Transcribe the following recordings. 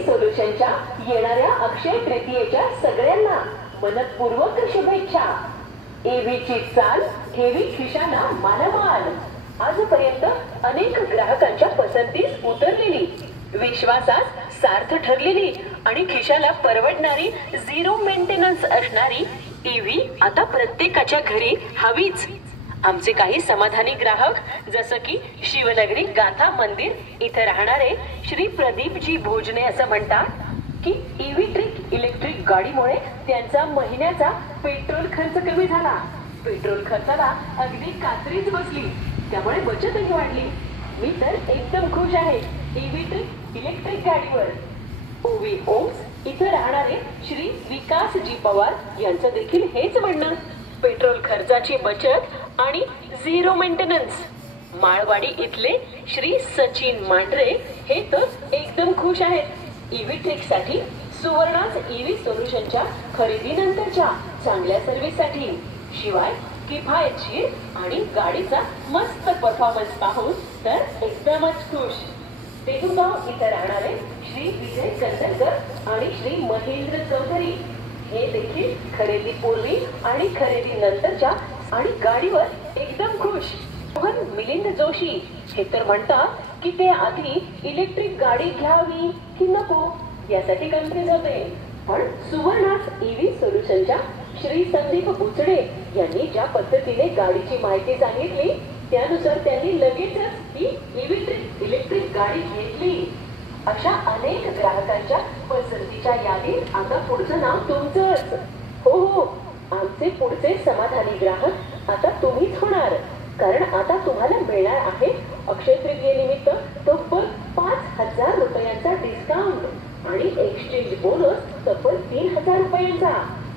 सोल्युशनच्या येणाऱ्या अक्षय तृतीयेच्या सगळ्यांना मनपूर्वक शुभेच्छा। एव्हीची चाल ठेवी खिशाना मानमाल। आजपर्यंत अनेक ग्राहकांच्या पसंतीस उतरलेली, विश्वासास सार्थ ठरलेली आणि खिशाला परवडणारी झिरो मेंटेनन्स असणारी ईव्ही आता प्रत्येकाच्या घरी हवीच। आमचे काही समाधानी ग्राहक जसं की शिवनगरी गाथा मंदिर इथे राहणारे श्री प्रदीपजी भोजने असं म्हणतात की ईव्ही ट्रिक इलेक्ट्रिक गाडीमुळे त्यांचा महिन्याचा पेट्रोल खर्च कमी झाला। पेट्रोल खर्चाला अगदी कात्रीच बसली, त्यामुळे बचतही वाढली। मी तर एकदम खुश आहे ईव्ही ट्रिक इलेक्ट्रिक गाडीवर। ओवी ओम्स इथे राहणारे श्री विकासजी पवार यांचं देखील हेच म्हणणं। पेट्रोल खर्चाची बचत आणि झिरो मेंटेनन्स। माळवाडी इथले श्री सचिन मांढरे हे तर एकदम खुश आहेत ईव्ही ट्रिक साठी सुवर्णाच ईव्ही सोल्युशनच्या खरेदीनंतरच्या चांगल्या सर्व्हिस साठी। शिवाय किफायतशीर आणि गाडीचा मस्त परफॉर्मन्स पाहून तर एकदमच खुश। देहूगाव इथे राहणारे श्री विजय कंदलकर आणि श्री महेंद्र चौधरी हे देखील खरेदीपूर्वी आणि खरेदी नंतरच्या आणि गाडीवर एकदम खुश। मोहन मिलिंद जोशी हे तर म्हणतात की ते आधी इलेक्ट्रिक गाडी घ्यावी की नको यासाठी कन्फ्युज होते, पण सुवर्णास ईव्ही सोल्युशनच्या श्री संदीप बुचडे यांनी ज्या पद्धतीने गाडीची माहिती सांगितली त्यानुसार त्यांनी लगेचच ही ईव्ही ट्रिक इलेक्ट्रिक गाडी घेतली। अशा अनेक ग्राहकांच्या पसंतीच्या यादीत आता पुढचं नाव तुमचंच। हो, आमचे पुढचे समाधानी ग्राहक आता तुम्हीच होणार, कारण आता तुम्हाला मिळणार आहे अक्षय तृतीयेनिमित्त तब्बल 5,000 रुपयांचा डिस्काउंट आणि एक्सचेंज बोनस तब्बल 3,000 रुपयांचा।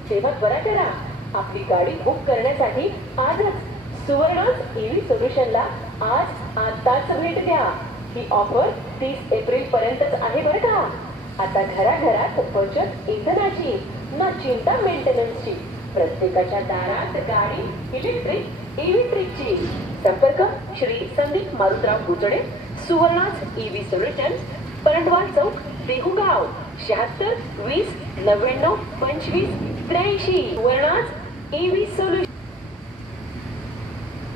तेव्हा त्वरा करा, आपली गाडी बुक करण्यासाठी आजच सुवर्णास ईव्ही सोल्युशनला आताच भेट द्या। ही ऑफर 30 एप्रिल पर्यंतच आहे बरं का। आता घराघरात बचत इंधनाची ना चिंता मेंटेनन्सची, प्रत्येकाच्या दारात गाडी इलेक्ट्रिक ईव्ही ट्रिकची। संपर्क श्री संदीप मारुतराव बुचडे, सुवर्णाच ईव्ही सोल्युशन्स, परंडवाल चौक, देहूगाव, 76 20 99 25 83। सुवर्णाच ईव्ही सोल्युशन।